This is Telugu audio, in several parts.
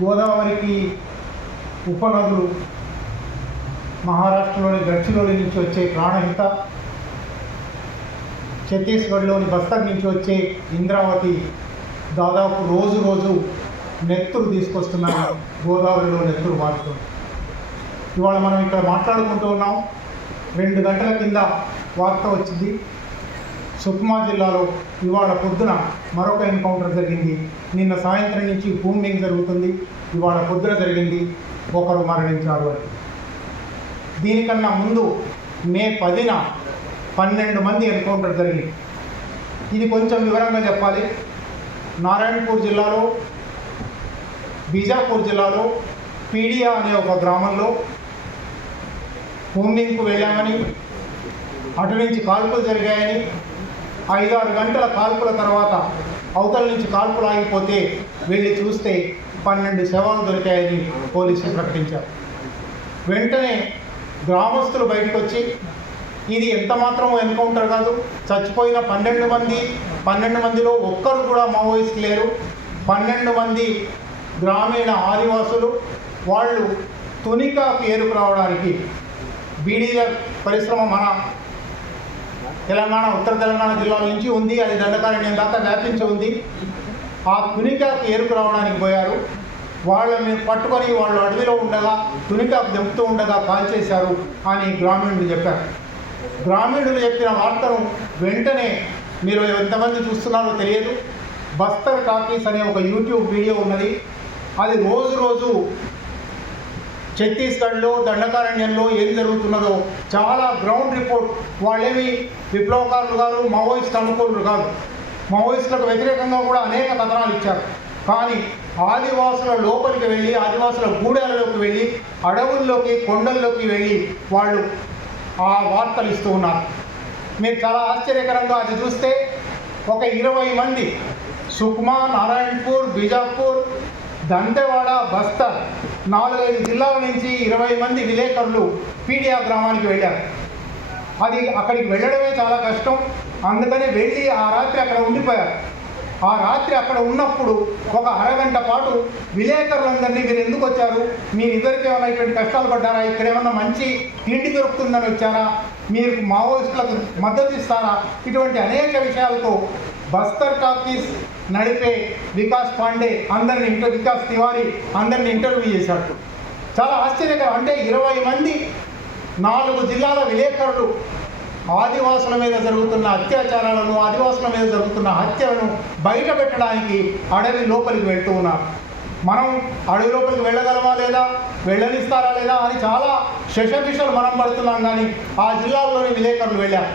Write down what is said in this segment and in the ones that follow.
గోదావరికి ఉపనదులు మహారాష్ట్రలోని గడ్చిరోలి నుంచి వచ్చే ప్రాణహిత, ఛత్తీస్గఢ్లోని బస్తర్ నుంచి వచ్చే ఇంద్రావతి దాదాపు రోజు నెత్తురు తీసుకొస్తున్నారు. గోదావరిలో నెత్తురు మారుతుంది. ఇవాళ మనం ఇక్కడ మాట్లాడుకుంటూ ఉన్నాం. 2 గంటల కింద వార్త వచ్చింది. సుక్మా జిల్లాలో ఇవాళ పొద్దున మరొక ఎన్కౌంటర్ జరిగింది. నిన్న సాయంత్రం నుంచి బూమింగ్ జరుగుతుంది. ఇవాళ పొద్దున జరిగింది. ఒకరు మరణించారు. దీనికన్నా ముందు మే 10న 12 మంది ఎన్కౌంటర్ జరిగింది. ఇది కొంచెం వివరంగా చెప్పాలి. నారాయణపూర్ జిల్లాలో, బీజాపూర్ జిల్లాలో పీడియా అనే ఒక గ్రామంలో బూమింగ్కు వెళ్ళామని, అటు నుంచి కాల్పులు జరిగాయని, 5-6 గంటల కాల్పుల తర్వాత అవతల నుంచి కాల్పులు ఆగిపోతే వెళ్ళి చూస్తే 12 శవాలు దొరికాయని పోలీసులు ప్రకటించారు. వెంటనే గ్రామస్తులు బయటకు వచ్చి, ఇది ఎంత మాత్రం ఎన్కౌంటర్ కాదు, చచ్చిపోయిన 12 మందిలో ఒక్కరు కూడా మావోయిస్ట్ లేరు, 12 మంది గ్రామీణ ఆదివాసులు. వాళ్ళు తునికాకు ఏరుకు రావడానికి బీడీల పరిశ్రమ మన తెలంగాణ, ఉత్తర తెలంగాణ జిల్లాల నుంచి ఉంది. అది దండకారణ్యం దాకా వ్యాపించి ఉంది. ఆ తునికాకు ఏరుకు రావడానికి పోయారు. వాళ్ళని పట్టుకొని వాళ్ళు అడవిలో ఉండగా తునికాకు దింపుతూ ఉండగా కాల్చేశారు అని గ్రామీణులు చెప్పారు. గ్రామీణులు చెప్పిన వార్తను వెంటనే మీరు ఎంతమంది చూస్తున్నారో తెలియదు, బస్తర్ టాకీస్ అనే ఒక యూట్యూబ్ వీడియో ఉన్నది. అది రోజు ఛత్తీస్గఢ్లో దండకారణ్యంలో ఏం జరుగుతున్నదో చాలా గ్రౌండ్ రిపోర్ట్. వాళ్ళేమి విప్లవకారులు కాదు, మావోయిస్ట్ అనుకూలులు కాదు. మావోయిస్టులకు వ్యతిరేకంగా కూడా అనేక కథనాలు ఇచ్చారు. కానీ ఆదివాసుల లోపలికి వెళ్ళి, ఆదివాసుల గూడాలలోకి వెళ్ళి, అడవుల్లోకి, కొండల్లోకి వెళ్ళి వాళ్ళు ఆ వార్తలు ఇస్తూ ఉన్నారు. మీరు చాలా ఆశ్చర్యకరంగా అది చూస్తే ఒక 20 మంది సుక్మా, నారాయణపూర్, బీజాపూర్, దంతెవాడ, బస్తర్ 4-5 జిల్లాల నుంచి 20 మంది విలేకరులు పీడియా గ్రామానికి వెళ్ళారు. అది అక్కడికి వెళ్ళడమే చాలా కష్టం. అందుకని వెళ్ళి ఆ రాత్రి అక్కడ ఉండిపోయారు. ఆ రాత్రి అక్కడ ఉన్నప్పుడు ఒక అరగంట పాటు విలేకరులందరినీ, మీరు ఎందుకు వచ్చారు, మీరు ఇద్దరికి ఏమైనా ఇటువంటి కష్టాలు పడ్డారా, ఇక్కడ ఏమన్నా మంచి తిండి దొరుకుతుందని వచ్చారా, మీరు మావోయిస్టులకు మద్దతు ఇస్తారా, ఇటువంటి అనేక విషయాలతో బస్తర్ టాకీస్ నడిపే వికాస్ పాండే అందరిని వికాస్ తివారీ అందరిని ఇంటర్వ్యూ చేశాడు. చాలా ఆశ్చర్యకరం. అంటే 20 మంది 4 జిల్లాల విలేకరులు ఆదివాసుల మీద జరుగుతున్న అత్యాచారాలను, ఆదివాసుల మీద జరుగుతున్న హత్యలను బయట పెట్టడానికి అడవి లోపలికి వెళ్తూ ఉన్నారు. మనం అడవి లోపలికి వెళ్ళగలమా లేదా, వెళ్ళనిస్తారా లేదా అని చాలా శషభిషలు మనం పడుతున్నాం. కానీ ఆ జిల్లాల్లోని విలేకరులు వెళ్ళారు.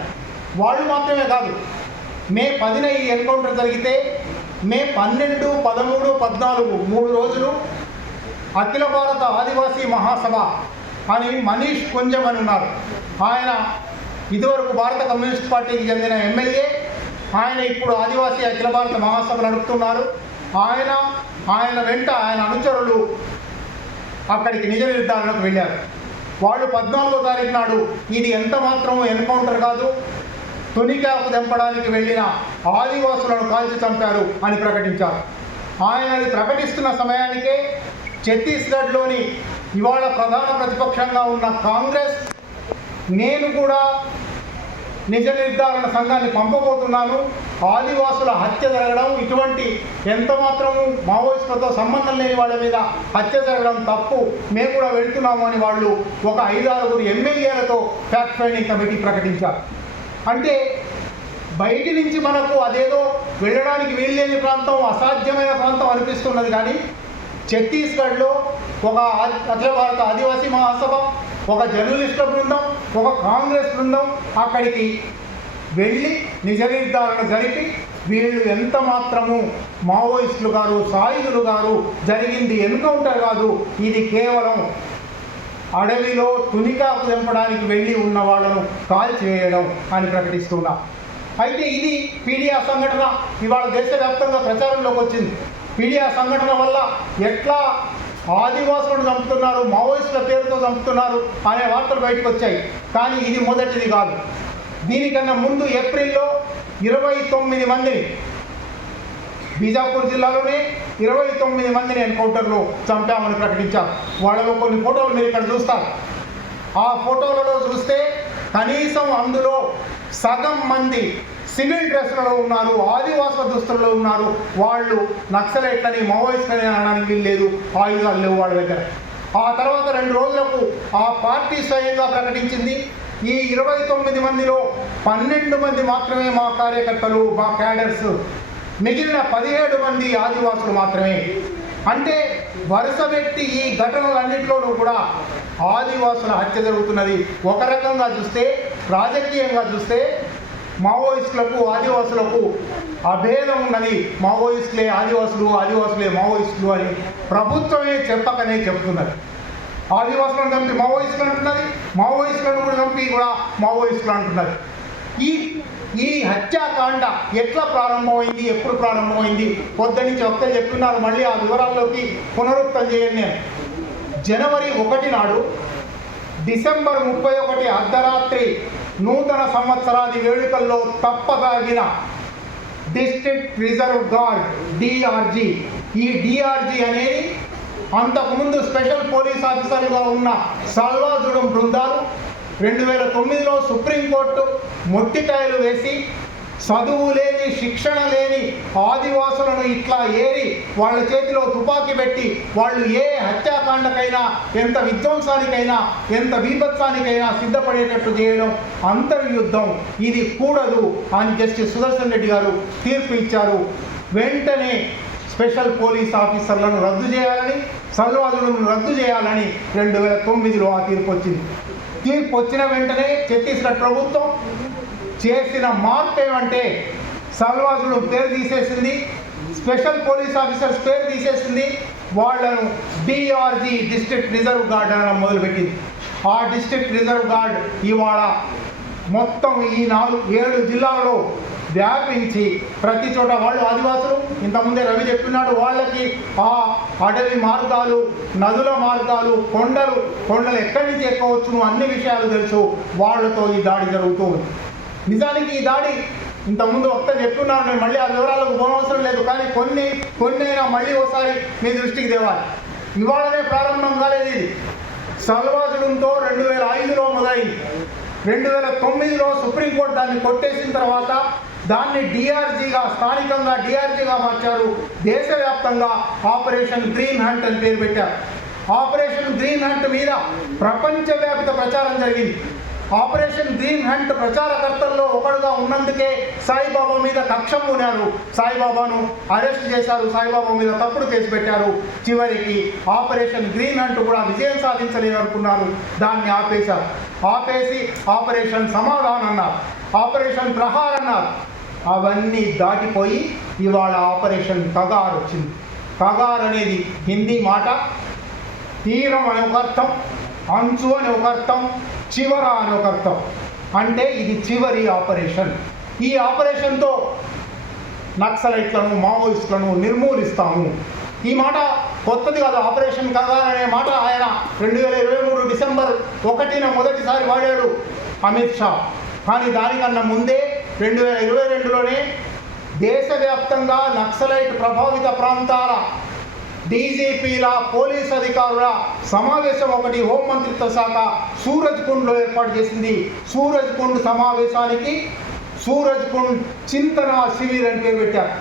వాళ్ళు మాత్రమే కాదు, మే 10న ఈ ఎన్కౌంటర్ జరిగితే మే 12, 13, 14 3 రోజులు అఖిల భారత ఆదివాసీ మహాసభ అని మనీష్ కుంజం అని ఉన్నారు. ఆయన ఇదివరకు భారత కమ్యూనిస్ట్ పార్టీకి చెందిన ఎమ్మెల్యే. ఆయన ఇప్పుడు ఆదివాసీ అఖిల భారత మహాసభ నడుపుతున్నారు. ఆయన వెంట ఆయన అనుచరులు అక్కడికి నిజ నిర్ధారణకు వెళ్ళారు. వాళ్ళు 14వ తారీఖు నాడు ఇది ఎంత మాత్రం ఎన్కౌంటర్ కాదు, తునికాకు దింపడానికి వెళ్ళిన ఆదివాసులను కాల్చి చంపారు అని ప్రకటించారు. ఆయన అది ప్రకటిస్తున్న సమయానికే ఛత్తీస్గఢ్లోని ఇవాళ ప్రధాన ప్రతిపక్షంగా ఉన్న కాంగ్రెస్, నేను కూడా నిజ నిర్ధారణ సంఘాన్ని పంపబోతున్నాను, ఆదివాసుల హత్య జరగడం, ఇటువంటి ఎంత మాత్రము మావోయిస్టులతో సంబంధం లేని వాళ్ళ మీద హత్య జరగడం తప్పు, మేము కూడా వెళ్తున్నాము అని వాళ్ళు ఒక 5-6 ఎమ్మెల్యేలతో ఫ్యాక్ట్ ఫైండింగ్ కమిటీ ప్రకటించారు. అంటే బయటి నుంచి మనకు అదేదో వెళ్ళడానికి వీల్లేని ప్రాంతం, అసాధ్యమైన ప్రాంతం అనిపిస్తున్నది. కానీ ఛత్తీస్గఢ్లో ఒక అఖిల భారత ఆదివాసీ మహాసభ, ఒక జర్నలిస్టుల బృందం, ఒక కాంగ్రెస్ బృందం అక్కడికి వెళ్ళి నిజ నిర్ధారణ జరిపి వీళ్ళు ఎంత మాత్రము మావోయిస్టులు గారు, సాయుధులు గారు, జరిగింది ఎన్కౌంటర్ కాదు, ఇది కేవలం అడవిలో తునికాకు దింపడానికి వెళ్ళి ఉన్న వాళ్ళను కాల్చివేయడం అని ప్రకటిస్తున్నా. అయితే ఇది పీడియా సంఘటన ఇవాళ దేశవ్యాప్తంగా ప్రచారంలోకి వచ్చింది. పీడియా సంఘటన వల్ల ఎట్లా ఆదివాసులను చంపుతున్నారు, మావోయిస్టుల పేరుతో చంపుతున్నారు అనే వార్తలు బయటకు వచ్చాయి. కానీ ఇది మొదటిది కాదు. దీనికన్నా ముందు ఏప్రిల్లో 29 మందిని బీజాపూర్ జిల్లాలోనే 29 మందిని ఎన్కౌంటర్లో చంపామని ప్రకటించారు. వాళ్ళలో కొన్ని ఫోటోలు మీరు ఇక్కడ చూస్తారు. ఆ ఫోటోలలో చూస్తే కనీసం అందులో సగం మంది సివిల్ డ్రెస్లలో ఉన్నారు, ఆదివాసుల దుస్తులలో ఉన్నారు. వాళ్ళు నక్సలైట్లని మావోయిస్టులని అనడానికి వీల్లేదు, ఆయుధాలు లేవు వాళ్ళ దగ్గర. ఆ తర్వాత 2 రోజులకు ఆ పార్టీ స్వయంగా ప్రకటించింది, ఈ 29 మందిలో 12 మంది మాత్రమే మా కార్యకర్తలు, మా క్యాడర్స్, మిగిలిన 17 మంది ఆదివాసులు మాత్రమే. అంటే వరుస వ్యక్తి ఈ ఘటనలన్నింటిలోనూ కూడా ఆదివాసుల హత్య జరుగుతున్నది. ఒక రకంగా చూస్తే, రాజకీయంగా చూస్తే మావోయిస్టులకు ఆదివాసులకు అభేదం ఉన్నది. మావోయిస్టులే ఆదివాసులు, ఆదివాసులే మావోయిస్టులు అని ప్రభుత్వమే చెప్పకనే చెప్తున్నది. ఆదివాసులను చంపి మావోయిస్టులు అంటున్నది, మావోయిస్టులను కూడా చంపి కూడా మావోయిస్టులు అంటున్నది. ఈ హత్యాకాండ ఎట్లా ప్రారంభమైంది, ఎప్పుడు ప్రారంభమైంది? పొద్దునుంచి ఒక్కరు చెప్తున్నారు, మళ్ళీ ఆ వివరాల్లోకి పునరుక్తం చేయండి. నేను జనవరి 1 నాడు డిసెంబర్ 31 అర్ధరాత్రి నూతన సంవత్సరాది వేడుకల్లో తప్పదాగిన డిస్ట్రిక్ట్ రిజర్వ్ గార్డ్ డిఆర్జీ, ఈ డిఆర్జీ అనేది అంతకుముందు స్పెషల్ పోలీస్ ఆఫీసర్గా ఉన్న సల్వాజుడం బృందాలు 2009లో సుప్రీంకోర్టు మొట్టికాయలు వేసి చదువు లేని, శిక్షణ లేని ఆదివాసులను ఇట్లా ఏరి వాళ్ళ చేతిలో తుపాకీ పెట్టి వాళ్ళు ఏ హత్యాకాండకైనా, ఎంత విధ్వంసానికైనా, ఎంత బీభత్సానికైనా సిద్ధపడేటట్టు చేయడం అంతర్యుద్ధం, ఇది కూడదు అని జస్టిస్ సుదర్శన్ రెడ్డి గారు తీర్పు ఇచ్చారు. వెంటనే స్పెషల్ పోలీస్ ఆఫీసర్లను రద్దు చేయాలని, సల్వాజులను రద్దు చేయాలని 2009లో ఆ తీర్పు వచ్చింది. తీర్పు వచ్చిన వెంటనే ఛత్తీస్గఢ్ ప్రభుత్వం చేసిన మార్పు ఏమంటే సల్వాజులు పేరు తీసేసింది, స్పెషల్ పోలీస్ ఆఫీసర్స్ పేరు తీసేసింది, వాళ్లను డిఆర్జీ డిస్ట్రిక్ట్ రిజర్వ్ గార్డ్ అనడం మొదలుపెట్టింది. ఆ డిస్ట్రిక్ట్ రిజర్వ్ గార్డ్ ఇవాళ మొత్తం ఈ 7 జిల్లాలలో వ్యాపించి ప్రతి చోట వాళ్ళు ఆదివాసులు, ఇంతకుముందే రవి చెప్తున్నాడు, వాళ్ళకి ఆ అడవి మార్గాలు, నదుల మార్గాలు, కొండలు ఎక్కడి నుంచి ఎక్కవచ్చును అన్ని విషయాలు తెలుసు. వాళ్ళతో ఈ దాడి జరుగుతూ ఉంది. నిజానికి ఈ దాడి ఇంతకుముందు ఒక్కరు చెప్తున్నారు, నేను మళ్ళీ ఆ వివరాలకు పోనవసరం లేదు, కానీ కొన్ని అయినా మళ్ళీ ఒకసారి మీ దృష్టికి తేవాలి. ఇవాళనే ప్రారంభం కాలేదు. ఇది సల్వాజుడంతో 2005లో మొదలైంది. 2009లో సుప్రీంకోర్టు దాన్ని కొట్టేసిన తర్వాత దాన్ని డిఆర్జీగా, స్థానికంగా డిఆర్జీగా మార్చారు. దేశవ్యాప్తంగా ఆపరేషన్ గ్రీన్ హంట్ అని పేరు పెట్టారు. ఆపరేషన్ గ్రీన్ హంట్ మీద ప్రపంచవ్యాప్త ప్రచారం జరిగింది. ఆపరేషన్ గ్రీన్ హంట్ ప్రచారకర్తల్లో ఒకడుగా ఉన్నందుకే సాయిబాబా మీద కక్ష పూనారు. సాయిబాబాను అరెస్ట్ చేశారు, సాయిబాబా మీద తప్పుడు కేసు పెట్టారు. చివరికి ఆపరేషన్ గ్రీన్ హంట్ కూడా విజయం సాధించలేదనుకున్నారు, దాన్ని ఆపేశారు. ఆపేసి ఆపరేషన్ సమాధాన్ అన్నారు, ఆపరేషన్ ప్రహార్ అన్నారు. అవన్నీ దాటిపోయి ఇవాళ ఆపరేషన్ కగార్ వచ్చింది. కగార్ అనేది హిందీ మాట. తీరం అనే ఒక అర్థం, అంచు అనే ఒక అర్థం, చివర అనే ఒక అర్థం. అంటే ఇది చివరి ఆపరేషన్. ఈ ఆపరేషన్తో నక్సలైట్లను, మావోయిస్టులను నిర్మూలిస్తాము. ఈ మాట కొత్తది కాదు. ఆపరేషన్ కగార్ అనే మాట ఆయన 2023 డిసెంబర్ 1న మొదటిసారి వాడాడు అమిత్ షా. కానీ దానికన్నా ముందే 2022లోనే దేశవ్యాప్తంగా నక్సలైట్ ప్రభావిత ప్రాంతాల డీజీపీల, పోలీస్ అధికారుల సమావేశం ఒకటి హోంమంత్రిత్వ శాఖ సూరజ్కుండ్లో ఏర్పాటు చేసింది. సూరజ్కుండ్ సమావేశానికి సూరజ్కుండ్ చింతన శిబిర్ అని పేరు పెట్టారు.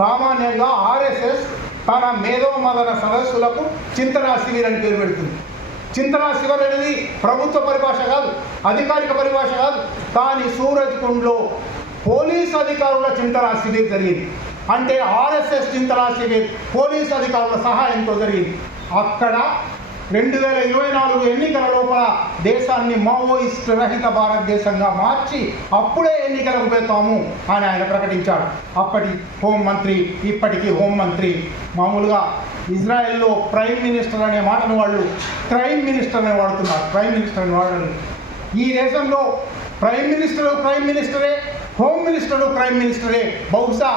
సామాన్యంగా ఆర్ఎస్ఎస్ తన మేధోమదన సదస్సులకు చింతన శిబిర్ అని పేరు పెడుతుంది. చింతన శిబిర్ అనేది ప్రభుత్వ పరిభాష కాదు, అధికారిక పరిభాష కాదు. కానీ సూరజ్కుండ్లో పోలీస్ అధికారుల చింతన శిబిర్ జరిగింది. అంటే ఆర్ఎస్ఎస్ చింతన శిబిర్ పోలీస్ అధికారుల సహాయంతో జరిగింది. అక్కడ 2024 ఎన్నికల లోపల దేశాన్ని మావోయిస్ట్ రహిత భారతదేశంగా మార్చి అప్పుడే ఎన్నికలకు పోతాము అని ఆయన ప్రకటించాడు. అప్పటి హోంమంత్రి, ఇప్పటికీ హోంమంత్రి. మామూలుగా ఇజ్రాయెల్లో ప్రైమ్ మినిస్టర్ అనే మాటను వాళ్ళు క్రైమ్ మినిస్టర్ అని వాడుతున్నారు. ప్రైమ్ మినిస్టర్ అని వాడరు. ఈ దేశంలో ప్రైమ్ మినిస్టరే, హోమ్ మినిస్టరు ప్రైమ్ మినిస్టరే. బహుశా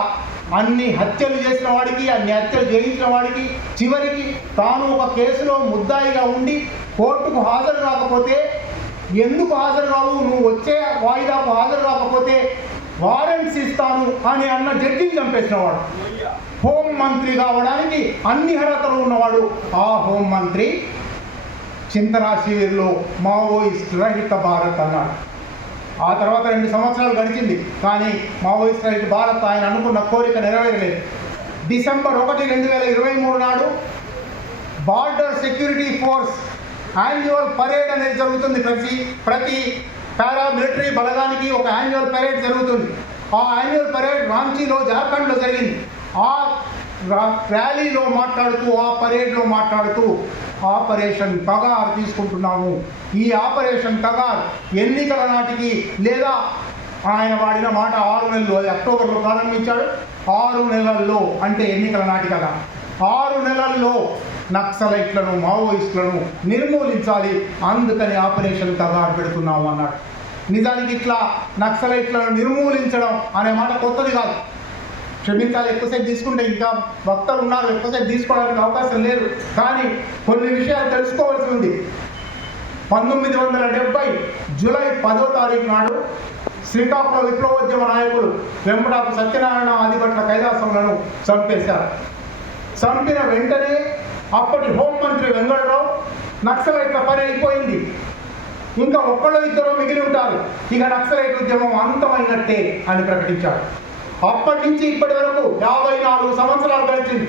అన్ని హత్యలు చేసిన వాడికి, అన్ని హత్యలు చేయించిన వాడికి చివరికి తాను ఒక కేసులో ముద్దాయిగా ఉండి కోర్టుకు హాజరు కాకపోతే, ఎందుకు హాజరు కావు, నువ్వు వచ్చే వాయిదాకు హాజరు కాకపోతే వారెంట్స్ ఇస్తాను అని అన్న జడ్జిని చంపేసినవాడు. హోం మంత్రి కావడానికి అన్ని అర్హతలు ఉన్నవాడు ఆ హోం మంత్రి చింతన శిబిర్లో మావోయిస్ట్ రహిత భారత్ అన్నాడు. ఆ తర్వాత 2 సంవత్సరాలు గడిచింది, కానీ మావోయిస్ట్ రహిత భారత్ ఆయన అనుకున్న కోరిక నెరవేరలేదు. డిసెంబర్ 1, 2023 నాడు border security force annual parade అనేది జరుగుతుంది. ప్రతి పారామిలిటరీ బలగానికి ఒక యాన్యువల్ పరేడ్ జరుగుతుంది. ఆ యాన్యువల్ పరేడ్ రాంచీలో, జార్ఖండ్లో జరిగింది. ఆ ర్యాలీలో మాట్లాడుతూ, ఆ పరేడ్లో మాట్లాడుతూ ఆపరేషన్ కగార్ తీసుకుంటున్నాము. ఈ ఆపరేషన్ కగార్ ఎన్నికల నాటికి, లేదా ఆయన వాడిన మాట 6 నెలలు, అది అక్టోబర్లో ప్రారంభించాడు. 6 నెలల్లో అంటే ఎన్నికల నాటి కదా, 6 నెలల్లో నక్సలైట్లను, మావోయిస్టులను నిర్మూలించాలి, అందుకని ఆపరేషన్ కగార్ పెడుతున్నాము అన్నాడు. నిజానికి ఇట్లా నక్సలైట్లను నిర్మూలించడం అనే మాట కొత్తది కాదు. క్షమించాలి, ఎక్కువసేపు తీసుకుంటే ఇంకా వక్తలు ఉన్నారు, ఎక్కువసేపు తీసుకోవడానికి అవకాశం లేదు. కానీ కొన్ని విషయాలు తెలుసుకోవాల్సి ఉంది. 1970 జూలై 10వ తారీఖు నాడు శ్రీకాకుళం విప్లవోద్యమ నాయకులు వెంపటాపు సత్యనారాయణ, ఆదిభట్ల కైలాసంలను చంపేశారు. చంపిన వెంటనే అప్పటి హోంమంత్రి వెంగళరావు నక్సలైట్ల పని అయిపోయింది, ఇంకా 1-2 మిగిలి ఉంటారు, ఇక నక్సలైట్ ఉద్యమం అంతమైనట్టే అని ప్రకటించాడు. అప్పటి నుంచి ఇప్పటి వరకు 54 సంవత్సరాలు గడిచింది.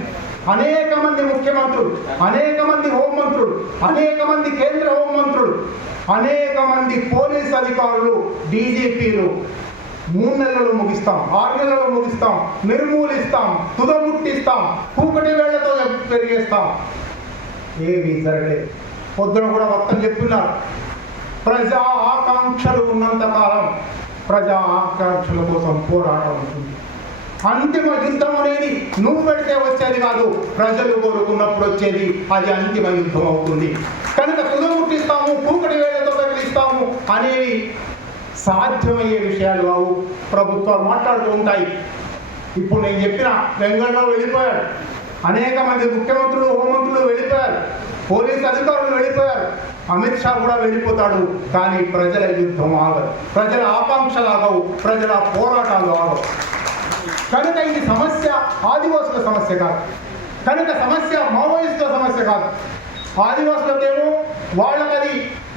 అనేక మంది ముఖ్యమంత్రులు, అనేక మంది హోంమంత్రులు, అనేక మంది కేంద్ర హోంమంత్రులు, అనేక మంది పోలీస్ అధికారులు, డీజీపీలు 3 నెలలు ముగిస్తాం, 6 నెలలు ముగిస్తాం, నిర్మూలిస్తాం, తుదముట్టిస్తాం, కూకటి వేళ్లతో పెరిగేస్తాం, ఏమీ జరగలేదు. పొద్దున కూడా మొత్తం చెప్తున్నారు, ప్రజా ఆకాంక్షలు ఉన్నంతకాలం ప్రజా ఆకాంక్షల కోసం పోరాటం ఉంటుంది. అంతిమ యుద్ధం అనేది నువ్వు పెడితే వచ్చేది కాదు, ప్రజలు కోరుకున్నప్పుడు వచ్చేది, అది అంతిమ యుద్ధం అవుతుంది. కనుక తుదముట్టిస్తాము, కూకటి వేళ్లతో పెరిగిస్తాము అనేవి సాధ్యమయ్యే విషయాలు కావు. ప్రభుత్వాలు మాట్లాడుతూ ఉంటాయి. ఇప్పుడు నేను చెప్పిన వెంగళరావు వెళ్ళిపోయాడు, అనేక మంది ముఖ్యమంత్రులు, హోంమంత్రులు వెళ్ళిపోయారు, పోలీసు అధికారులు వెళ్ళిపోయారు, అమిత్ షా కూడా వెళ్ళిపోతాడు. కానీ ప్రజల యుద్ధం ఆగదు, ప్రజల ఆకాంక్షలు ఆగవు, ప్రజల పోరాటాలు ఆగవు. కనుక ఇది సమస్య ఆదివాసుల సమస్య కాదు, కనుక సమస్య మావోయిస్టుల సమస్య కాదు. ఆదివాసులకేమో వాళ్ళకది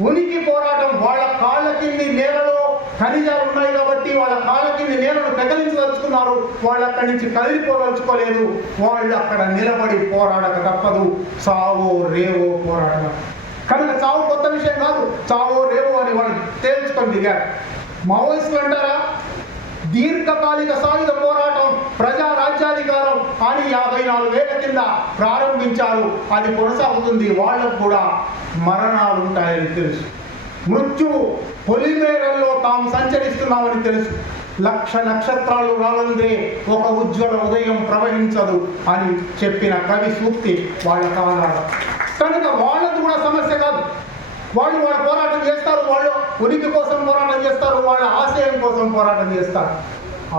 ఉనికి పోరాటం, వాళ్ళ కాళ్ళ కింది నేలలో ఖనిజాలు ఉన్నాయి కాబట్టి వాళ్ళ కాళ్ళ కింది నేలను పెకలించదలుచుకున్నారు, వాళ్ళు అక్కడి నుంచి కదిలిపోదలుచుకోలేదు, వాళ్ళు అక్కడ నిలబడి పోరాడక తప్పదు, చావో రేవో పోరాటం. కనుక చావు కొత్త విషయం కాదు, చావో రేవో అని వాళ్ళు తేల్చుకొని దిగారు. మావోయిస్టులు అంటారా, దీర్ఘకాలిక సాయుధ పోరాటం, ప్రజా రాజ్యాధికారం అని 54 ఏళ్ల కింద ప్రారంభించారు, అది కొనసాగుతుంది. వాళ్ళకు కూడా మరణాలు ఉంటాయని తెలుసు, మృత్యువు పొలిమేరల్లో తాము సంచరిస్తున్నామని తెలుసు, 1,00,000 నక్షత్రాలు రాలందే ఒక ఉజ్వల ఉదయం ప్రవహించదు అని చెప్పిన కవి సూక్తి వాళ్ళ కాలాలు. కనుక వాళ్ళకు కూడా సమస్య కాదు, వాళ్ళు వాళ్ళ పోరాటం చేస్తారు, వాళ్ళు ఉనికి కోసం పోరాటం చేస్తారు, వాళ్ళ ఆశయం కోసం పోరాటం చేస్తారు.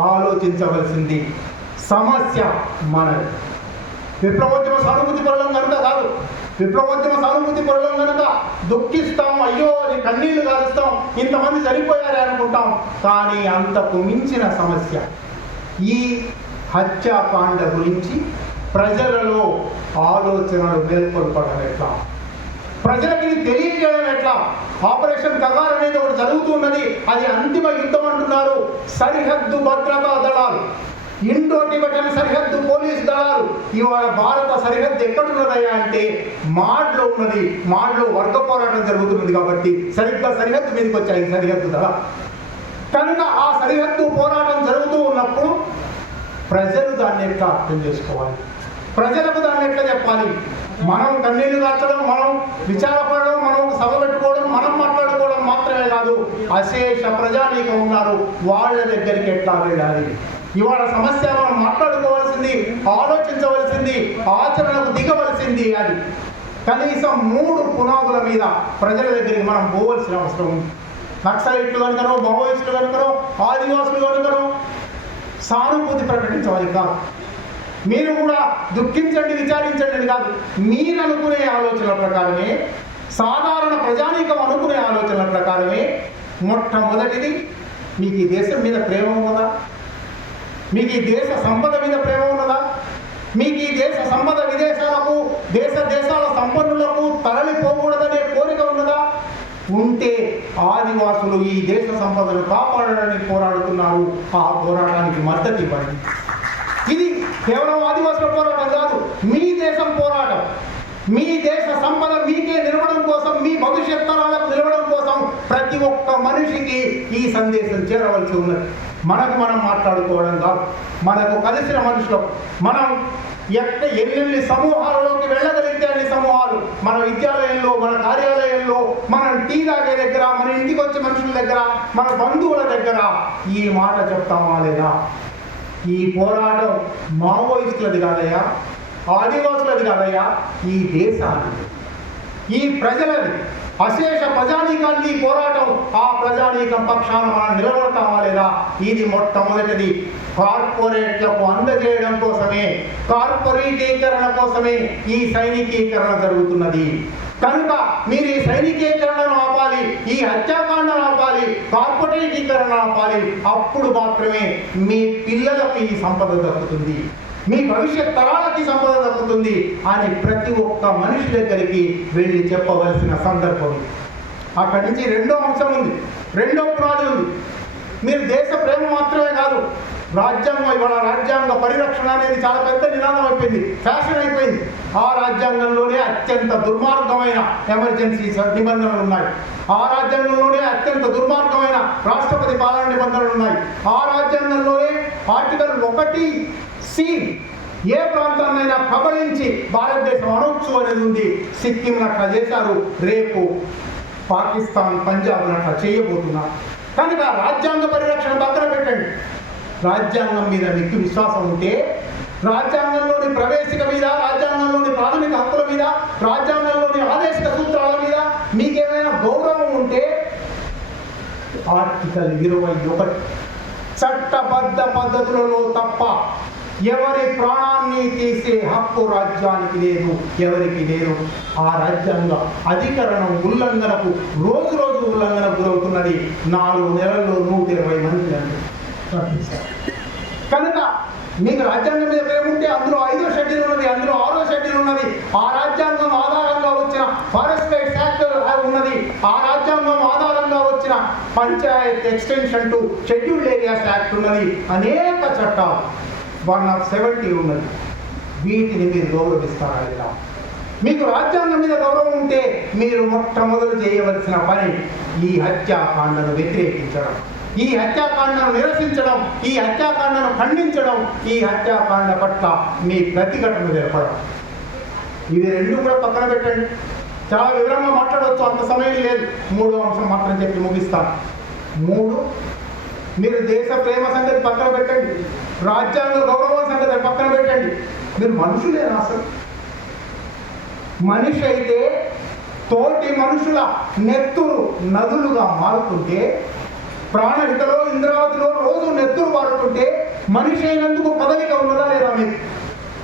ఆలోచించవలసింది సమస్య మనది. విప్లవోద్యమ సానుభూతి పరులం కనుక కాదు, విప్లవోద్యమ సానుభూతి పరులం కనుక దుఃఖిస్తాం, అయ్యో అని కన్నీళ్లు కారుస్తాం, ఇంతమంది చనిపోయారే అనుకుంటాం. కానీ అంతకు మించిన సమస్య ఈ హత్యాకాండ గురించి ప్రజలలో ఆలోచనలు మేల్కొల్పడం ఎట్లా, ప్రజలకి తెలియజేయడం ఎట్లా. ఆపరేషన్ కగార్ అనేది ఒకటి జరుగుతున్నది, అది అంతిమ యుద్ధం అంటున్నారు. సరిహద్దు భద్రతా దళాలు, ఇండో టిబెటన్ సరిహద్దు పోలీస్ దళాలు, ఇవాళ భారత సరిహద్దు ఎక్కడున్నదయ్యా అంటే మాడ్లో ఉన్నది. మాడ్లో వర్గ పోరాటం జరుగుతున్నది కాబట్టి సరిగ్గా సరిహద్దు మీదకి వచ్చాయి సరిహద్దు దళ. కనుక ఆ సరిహద్దు పోరాటం జరుగుతూ ఉన్నప్పుడు ప్రజలు దాన్ని ఎట్లా అర్థం చేసుకోవాలి, ప్రజలకు దాన్ని ఎట్లా చెప్పాలి. మనం కన్నీళ్లు కాచడం, మనం విచారపడడం, మనం సభ పెట్టుకోవడం, మనం మాట్లాడుకోవడం మాత్రమే కాదు, అశేష ప్రజానీకం ఉన్నారు, వాళ్ళ దగ్గరికి ఎట్లా వెళ్ళాలి. ఇవాళ సమస్య మనం మాట్లాడుకోవాల్సింది, ఆలోచించవలసింది, ఆచరణకు దిగవలసింది. అది కనీసం 3 పునాదుల మీద ప్రజల దగ్గరికి మనం పోవలసిన అవసరం ఉంది. నక్సలైట్లు కనుకనో, మావోయిస్టులు కనుకనో, ఆదివాసులు కనుకనో సానుభూతి ప్రకటించవాలి కాదు, మీరు కూడా దుఃఖించండి, విచారించండి కాదు, మీరు అనుకునే ఆలోచనల ప్రకారమే, సాధారణ ప్రజానీకం అనుకునే ఆలోచనల ప్రకారమే మొట్టమొదటిది మీకు ఈ దేశం మీద ప్రేమ ఉన్నదా? మీకు ఈ దేశ సంపద మీద ప్రేమ ఉన్నదా? మీకు ఈ దేశ సంపద విదేశాలకు దేశాల సంపన్నులకు తరలిపోకూడదనే కోరిక ఉన్నదా? ఉంటే ఆదివాసులు ఈ దేశ సంపదను కాపాడడానికి పోరాడుతున్నారు. ఆ పోరాటానికి మద్దతు ఇవ్వండి. ఇది కేవలం ఆదివాసుల పోరాటం కాదు, మీ దేశం పోరాటం. మీ దేశ సంపద మీకే నిలవడం కోసం, మీ భవిష్యత్ తరాలకు నిలవడం కోసం ప్రతి ఒక్క మనిషికి ఈ సందేశం చేరవలసి ఉన్నది. మనకు మనం మాట్లాడుకోవడం కాదు, మనకు కలిసిన మనుషులు మనం ఎన్ని సమూహాలలోకి వెళ్ళగలిగితే అన్ని సమూహాలు, మన విద్యాలయంలో, మన కార్యాలయంలో, మనం టీ తాగే దగ్గర, మన ఇంటికి వచ్చే మనుషుల దగ్గర, మన బంధువుల దగ్గర ఈ మాట చెప్తామా లేదా? ఈ పోరాటం మావోయిస్టులది కాదయ్యా, ఆదివాసులది కాదయ్యా, ఈ దేశాన్ని, ఈ ప్రజలది, అశేష ప్రజానీకాన్ని పోరాటం. ఆ ప్రజానీకం పక్షాన మనం నిలబడతామా లేదా? ఇది మొట్టమొదటిది కార్పొరేట్లకు అందజేయడం కోసమే, కార్పొరేటీకరణ కోసమే ఈ సైనికీకరణ జరుగుతున్నది. కనుక మీరు ఈ సైనికీకరణను ఆపాలి, ఈ హత్యాకాండను ఆపాలి, కార్పొరేటీకరణ ఆపాలి. అప్పుడు మాత్రమే మీ పిల్లలకు ఈ సంపద దక్కుతుంది, మీ భవిష్యత్ తరాలకి సంపద దక్కుతుంది అని ప్రతి ఒక్క మనిషి దగ్గరికి వెళ్ళి చెప్పవలసిన సందర్భం. అక్కడి నుంచి రెండో అంశం ఉంది, రెండో పునాది ఉంది. మీరు దేశ ప్రేమ మాత్రమే కాదు, రాజ్యాంగం, ఇవాళ రాజ్యాంగ పరిరక్షణ అనేది చాలా పెద్ద నినాదం అయిపోయింది, ఫ్యాషన్ అయిపోయింది. ఆ రాజ్యాంగంలోనే అత్యంత దుర్మార్గమైన ఎమర్జెన్సీ నిబంధనలు ఉన్నాయి. ఆ రాజ్యాంగంలోనే అత్యంత దుర్మార్గమైన రాష్ట్రపతి పాలన నిబంధనలు ఉన్నాయి. ఆ రాజ్యాంగంలోనే ఆర్టికల్ 1C ఏ ప్రాంతాన్నైనా కబళించి భారతదేశం అనొచ్చు అనేది ఉంది. సిక్కింను అట్లా చేశారు, రేపు పాకిస్తాన్, పంజాబ్ను అట్లా చేయబోతున్నారు. కనుక రాజ్యాంగ పరిరక్షణ పక్కన పెట్టండి. రాజ్యాంగం మీద మీకు విశ్వాసం ఉంటే, రాజ్యాంగంలోని ప్రవేశిక మీద, రాజ్యాంగంలోని ప్రాథమిక హక్కుల మీద, రాజ్యాంగంలోని ఆదేశిక సూత్రాల మీద మీకేమైనా గౌరవం ఉంటే ఆర్టికల్ 21 చట్టబద్ధ పద్ధతులలో తప్ప ఎవరి ప్రాణాన్ని తీసే హక్కు రాజ్యానికి లేదు, ఎవరికి లేదు. ఆ రాజ్యాంగ అధికరణం ఉల్లంఘనకు రోజు రోజు ఉల్లంఘనకు గురవుతున్నది. 4 నెలల్లో 120 మంది కనుక మీకు రాజ్యాంగం మీద ప్రేముంటే అందులో 5వ షెడ్యూల్ ఉన్నది, అందులో 6వ షెడ్యూల్ ఉన్నది. ఆ రాజ్యాంగం ఆధారంగా వచ్చిన ఫారెస్ట్ రైట్స్ యాక్ట్ ఉన్నది. ఆ రాజ్యాంగం ఆధారంగా వచ్చిన Panchayat extension to scheduled areas act ఉన్నది. అనేక చట్టాలు 170 ఉన్నది. వీటిని మీరు గౌరవిస్తారా లేదా? మీకు రాజ్యాంగం మీద గౌరవం ఉంటే మీరు మొట్టమొదలు చేయవలసిన పని ఈ హత్యాకాండను వ్యతిరేకించడం, ఈ హత్యాకాండను నిరసించడం, ఈ హత్యాకాండను ఖండించడం, ఈ హత్యాకాండ పట్ల మీ ప్రతిఘటన జరపడం. ఇవి రెండు కూడా పక్కన పెట్టండి. చాలా వివరంగా మాట్లాడవచ్చు, అంత సమయం లేదు. 3వ అంశం మాత్రం చెప్పి ముగిస్తాను. 3, మీరు దేశ ప్రేమ సంగతి పక్కన పెట్టండి, రాజ్యాంగ గౌరవం సంగతి పక్కన పెట్టండి. మీరు మనుషులేనా? అసలు మనిషి అయితే తోటి మనుషుల నెత్తురు నదులుగా మారుతుంటే, ప్రాణహితలో, ఇంద్రావతిలో రోజు నెత్తురు మారుతుంటే మనిషి అయినందుకు పదవిక ఉన్నదా లేదా? మీకు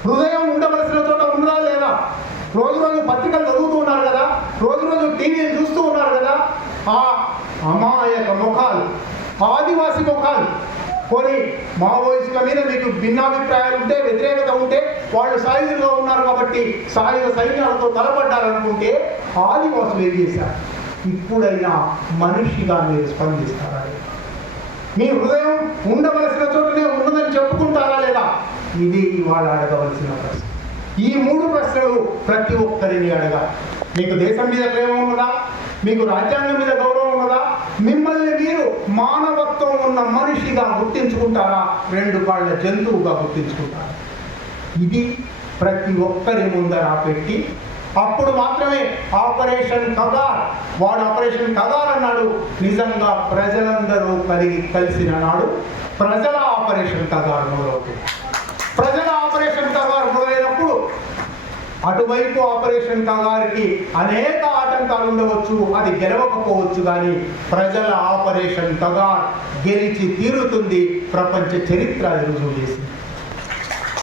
హృదయం ఉండవలసిన చోట ఉన్నదా లేదా? రోజు రోజు పత్రికలు చదువుతూ ఉన్నారు కదా, రోజు రోజు టీవీలు చూస్తూ ఉన్నారు కదా. ఆ అమాయక ముఖాలు, ఆదివాసి ముఖాలు, కొన్ని మావోయిస్టుల మీద మీకు భిన్నాభిప్రాయాలు ఉంటే, వ్యతిరేకత ఉంటే, వాళ్ళు సాయుధులుగా ఉన్నారు కాబట్టి సాయుధ సైన్యాలతో తలపడ్డారనుకుంటే ఆదివాసులు ఏం చేశారు? ఇప్పుడైనా మనిషిగా మీరు స్పందిస్తారా? మీ హృదయం ఉండవలసిన చోటనే ఉన్నదని చెప్పుకుంటారా లేదా? ఇది ఇవాళ అడగవలసిన ప్రశ్న. ఈ 3 ప్రశ్నలు ప్రతి ఒక్కరిని అడగాలి. మీకు దేశం మీద ప్రేమ ఉన్నదా? మీకు రాజ్యాంగం మీద గౌరవం ఉన్నదా? మిమ్మల్ని మీరు మానవత్వం ఉన్న మనిషిగా గుర్తించుకుంటారా? 2 కాళ్ళ జంతువుగా గుర్తించుకుంటారా? ఇది ప్రతి ఒక్కరి ముందర పెట్టి అప్పుడు మాత్రమే ఆపరేషన్ కగార్, వాడు ఆపరేషన్ కగార్ అన్నాడు. నిజంగా ప్రజలందరూ కలిసిన నాడు ప్రజల ఆపరేషన్ కగార్ మొదలవుతుంది. ప్రజల ఆపరేషన్ కగార్ మొదలైనప్పుడు అటువైపు ఆపరేషన్ కగారికి అనేక ఆటంకాలు ఉండవచ్చు, అది గెలవకపోవచ్చు, కానీ ప్రజల ఆపరేషన్ కగార్ గెలిచి తీరుతుంది. ప్రపంచ చరిత్ర రుజువు చేసింది.